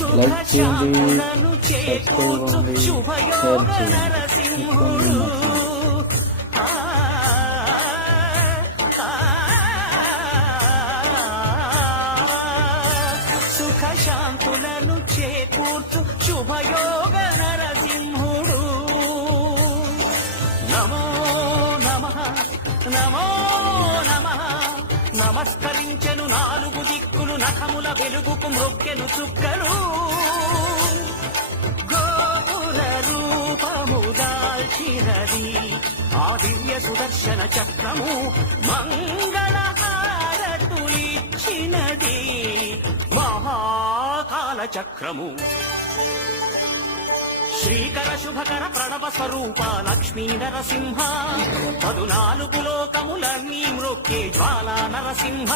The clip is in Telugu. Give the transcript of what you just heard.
లైక్ చేయండి, సబ్స్క్రైబ్ అవ్వండి, షేర్ చేయండి. శాంతులను చేకూర్చు శుభయోగ నరసింహుడు. నమో నమః నమో నమః. నమస్కరించెను నాలుగు దిక్కులు, నఖముల వెలుగుకు మ్రొక్కెను చుక్కలు. గోపుర రూపము దాల్చినది ఆ దివ్య సుదర్శన చక్రము, మంగళ హారతులిచ్చినది మహాకాల చక్రము. శ్రీకర శుభకర ప్రణవ స్వరూప లక్ష్మీ నరసింహ, 14 లోకములన్నీ మ్రొక్కే జ్వాలా నరసింహ.